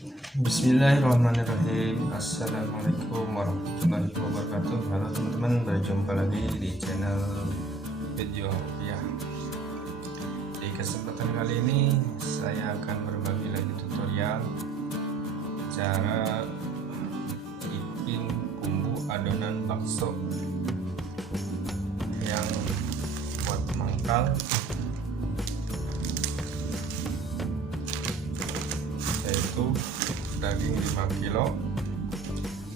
Bismillahirrahmanirrahim. Assalamualaikum warahmatullahi wabarakatuh. Halo teman-teman, berjumpa lagi di channel video ya. Di kesempatan kali ini saya akan berbagi lagi tutorial cara bikin bumbu adonan bakso yang buat mangkal, yaitu daging 5 kilo,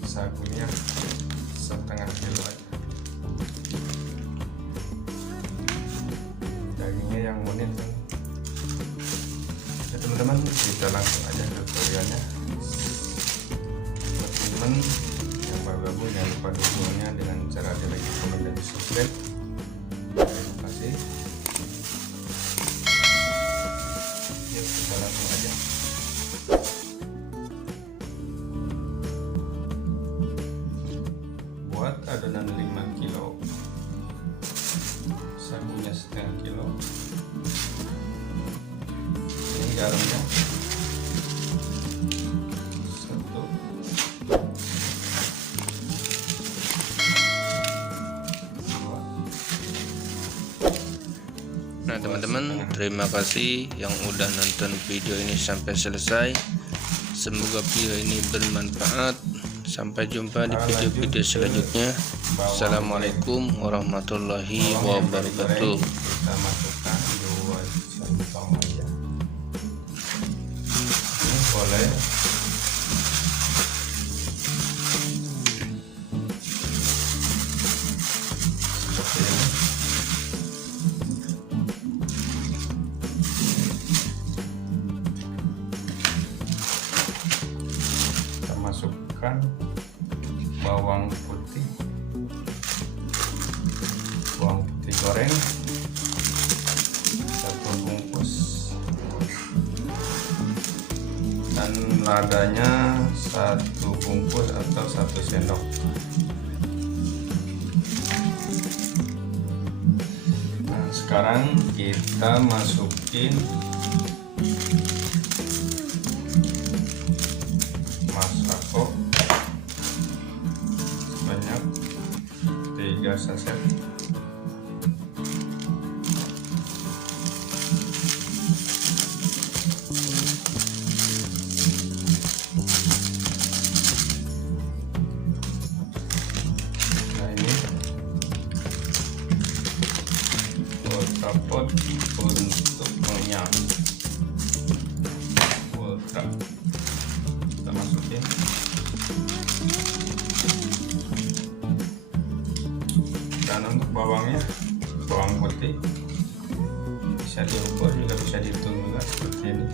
sagunya setengah kilo aja. Dagingnya yang unik kan. Ya teman-teman, kita langsung aja tutorialnya. Buat teman-teman yang baru gabung, jangan lupa dukungannya dengan cara di like, komen, dan subscribe. Terima kasih. Yuk kita langsung aja. Buat adonan 5 kilo, sagunya setengah kilo, ini garamnya 1, Nah teman-teman, terima kasih yang udah nonton video ini sampai selesai. Semoga video ini bermanfaat. Sampai jumpa di video-video selanjutnya. Assalamualaikum warahmatullahi wabarakatuh. Kita masukkan 2 sendok aja. Ini boleh seperti ini. Kita masukkan bawang putih goreng 1 bungkus, dan ladanya 1 bungkus atau 1 sendok. Nah, sekarang kita masukin masako sebanyak 3 saset. Nah, ini ultrapot untuk minyak ultra, kita masukin. Dan untuk bawangnya, bawang putih bisa diukur juga, bisa dihitung juga seperti ini.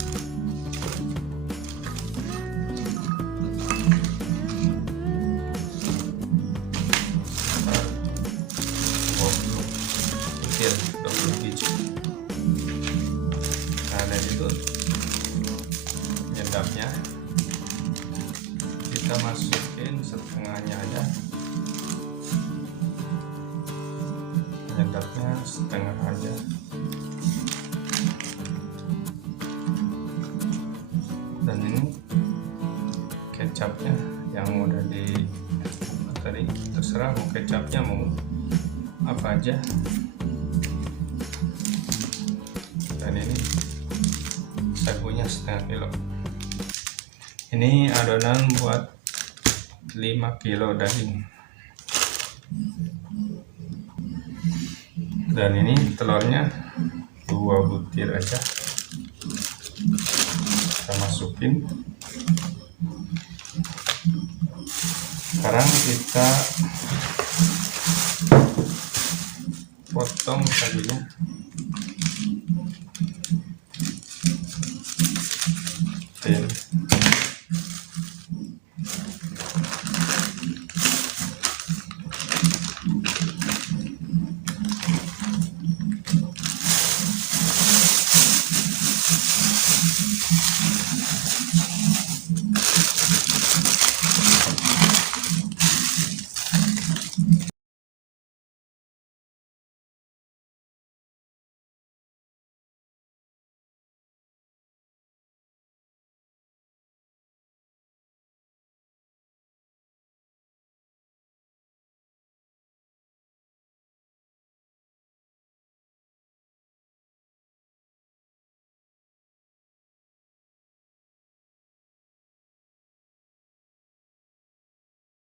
Butir 20 biji. Nah, dan itu penyedapnya kita masukin setengahnya aja. Penyedapnya setengah aja. Dan ini kecapnya yang udah di tadi, terserah mau kecapnya mau apa aja. Dan ini sagunya setengah kilo. Ini adonan buat 5 kilo daging. Dan ini telurnya 2 butir aja, kita masukin. Sekarang kita potong sagunya. Oke.